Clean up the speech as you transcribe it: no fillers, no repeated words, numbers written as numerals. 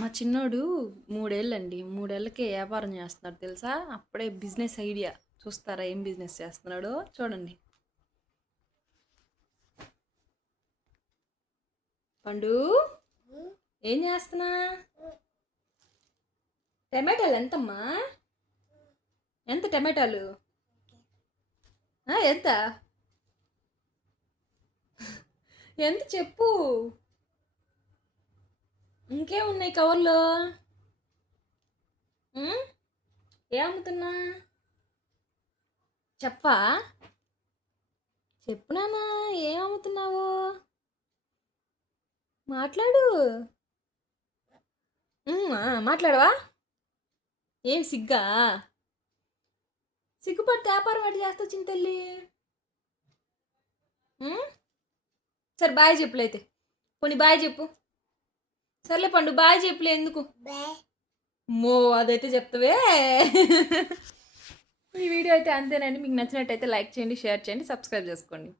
మా చిన్నోడు 3 ఏళ్ళండి. 3 ఏళ్ళకే వ్యాపారం చేస్తున్నాడు తెలుసా? అప్పుడే బిజినెస్ ఐడియా. చూస్తారా ఏం బిజినెస్ చేస్తున్నాడో? చూడండి. పండు ఏం చేస్తున్నా? టమాటాలు ఎంతమ్మా? ఎంత టమాటాలు? ఎంత? ఎంత చెప్పు? ఇంకేమున్నాయి కవర్లో? ఏ అమ్ముతున్నా? చెప్పా? చెప్పు నాన్నా, ఏం అమ్ముతున్నావు? మాట్లాడు. మాట్లాడవా? ఏం సిగ్గా? సిగ్గుపడితే వ్యాపారం ఎట్లా చేస్తావు చింతల్లి? సరే బాయ్ చెప్పులైతే. కొన్ని బాయ్ చెప్పు. సర్లే పండు బాయ్ చెప్పులే, ఎందుకు మో అదైతే చెప్తావే. ఈ వీడియో అయితే అంతేనండి. మీకు నచ్చినట్టయితే లైక్ చేయండి, షేర్ చేయండి, సబ్స్క్రైబ్ చేసుకోండి.